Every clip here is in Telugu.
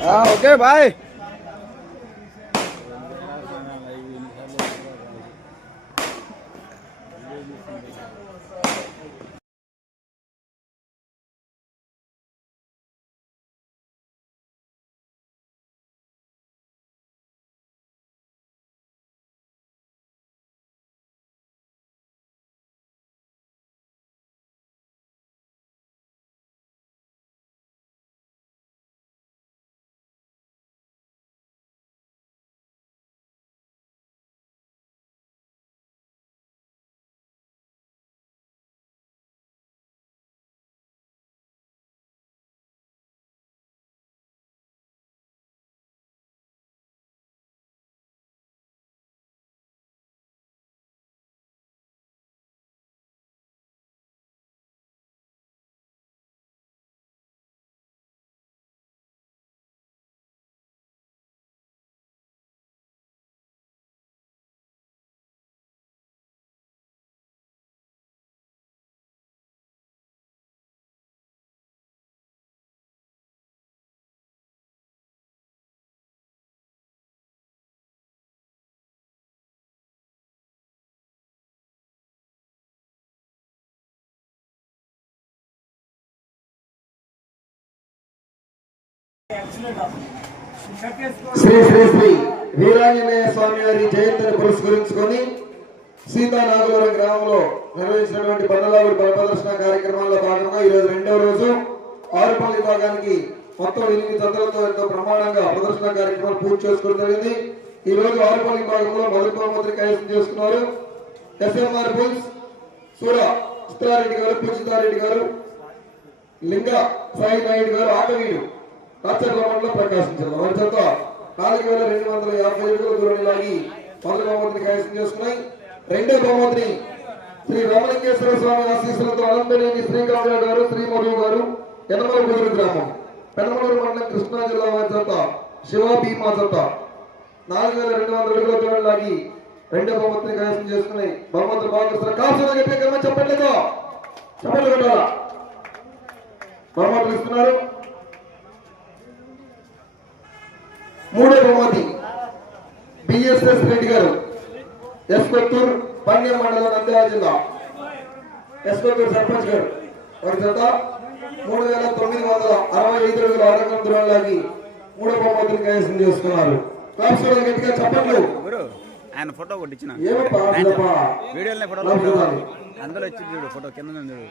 હા ઓકે ભાઈ శ్రీ శ్రీ శ్రీ వీరాంజనేయ స్వామి వారి జయంతిని పురస్కరించుకొని సీతానాగవరం గ్రామంలో నిర్వహించినటువంటి బండలావుడి బల ప్రదర్శన కార్యక్రమాల్లో భాగంగా ఈ రోజు రెండవ రోజు ఆరుపల్లి విభాగానికి మొత్తం ఎనిమిది జతలతో ఎంతో ప్రమాణంగా ప్రదర్శన కార్యక్రమాలు పూర్తి చేసుకోవడం జరిగింది. ఈ రోజు ఆరుపల్లి విభాగంలో మొదటి బహుమతిని కైవసం చేసుకున్నారు. ఎస్ఎంఆర్ బుల్స్ సూర చిత్రారెడ్డి గారు పూజితారెడ్డి గారు లింగ సాయి నాయుడు గారు ఆటవీడు రాచర్ల మండలం ప్రకాశం జిల్లా వారి చేత నాలుగు వేల రెండు వందల యాభై ఏడు దూరం లాగి మొదటి బహుమతిని కైవసం చేసుకున్నాయి. రెండో బహుమతిని శ్రీ రామలింగేశ్వర స్వామి ఆశీస్సులతో అనంతనేని శ్రీకావ్య గారు శ్రీ గారు యనమల గ్రామం. పెనమలూరు మండలం కృష్ణా జిల్లా వారి చేత శివ భీమా చేత నాలుగు వేల రెండు వందల అడుగుల దూరం లాగి రెండో బహుమతిని కైవసం చేసుకున్నాయి. బహుమతులు బాగా కాల్సిన చెప్పే క్రమం చెప్పట్లేదు? చెప్పట్లు కొట్టాలా బహుమతులు ఇస్తున్నారు మూడో బహుమతి బిఎస్ఎస్ రెడ్డి గారు ఎస్ కొత్తూరు పన్నెం మండలం నంద్యాల జిల్లా. ఎస్ కొత్తూరు సర్పంచ్ గారు. వారి చేత మూడు వేల తొమ్మిది వందల అరవై ఐదు అడుగుల ఆరోగ్యం దూరంలాగి మూడో బహుమతిని కైవసం చేసుకున్నారు. కూడా గట్టిగా చెప్పట్లు ఆయన ఫోటో ఒకటి ఇచ్చిన ఏమప్పా అసలప్పా? వీడియోలో ఫోటో. అందులో వచ్చి చూడు ఫోటో కింద చూడు.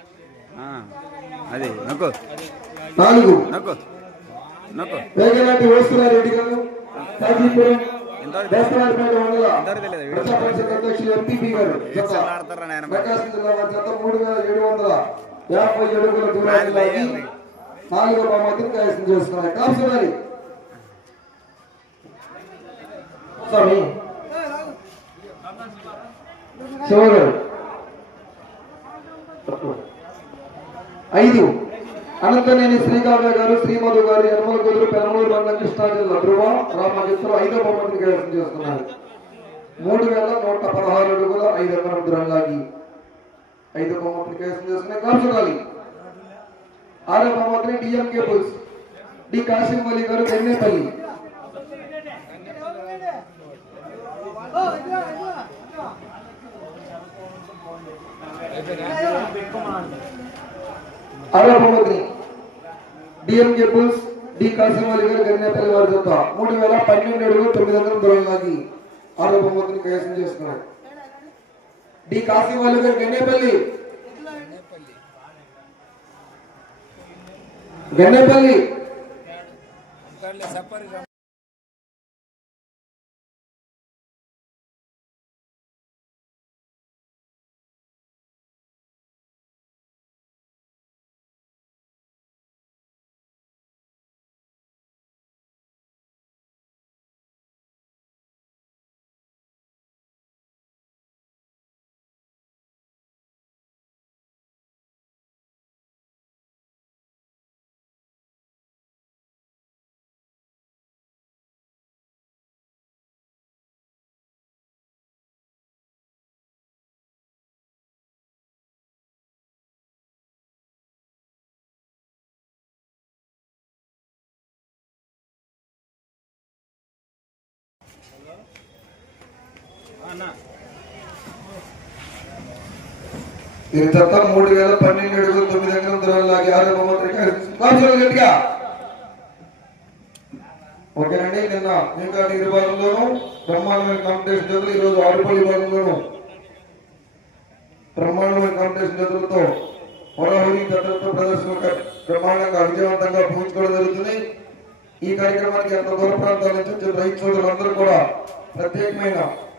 అది నొక్కు. నాలుగు. నొక్కు. నొక్కు. వేగనాటి వేస్తున్నారు రెడ్డి గారు యాభై దూరాన్ని నాలుగో బహుమతిని చేస్తున్నారు స్వామి. ఐదు. అనంతనేని శ్రీకావ్య గారు శ్రీమధు గారు యనమల కుదురు పెనమూరు మండలం కృష్ణా జిల్లా ధృవ రామచిత్రం ఐదో బహుమతిని కైవసం చేస్తున్నారు మూడు వేల నూట పదహారు అడుగుల ఐదు ఎకరం దూరంలాగి ఐదు బహుమతిని కైవసం చేస్తున్న కాల్చుకోవాలి ఆరో బహుమతిని DM cables D Kasim Vali గారు వెన్నేపల్లి. ఆరో బహుమతిని డిఎం కేబుల్స్ డి కాసిం గారు గన్నేపల్లి వారి జత. మూడు వేల పన్నెండు అడుగులు తొమ్మిది వందల దూరంలాగి ఆరో బహుమతిని కైవసం చేసుకున్నారు. డి కాసిం గారు గన్నేపల్లి గన్నేపల్లి దీని తర్వాత మూడు వేల పన్నెండు అడుగులు తొమ్మిది అంగళం దూరం లాగి ఆరో బహుమతి గట్టిగా. ఓకేనండి నిన్న ఇంకా నీరు భాగంలోను బ్రహ్మాండమైన కాంపిటీషన్ జతులు ఈ రోజు ఆరుపల్లి భాగంలోను బ్రహ్మాండమైన కాంపిటీషన్ జతులతో హోరాహోరీ జతులతో ప్రదర్శన బ్రహ్మాండంగా విజయవంతంగా పూజించుకోవడం జరుగుతుంది. ఈ కార్యక్రమానికి ఎంత దూర ప్రాంతాల నుంచి రైతు సోదరులందరూ కూడా ప్రత్యేకమైన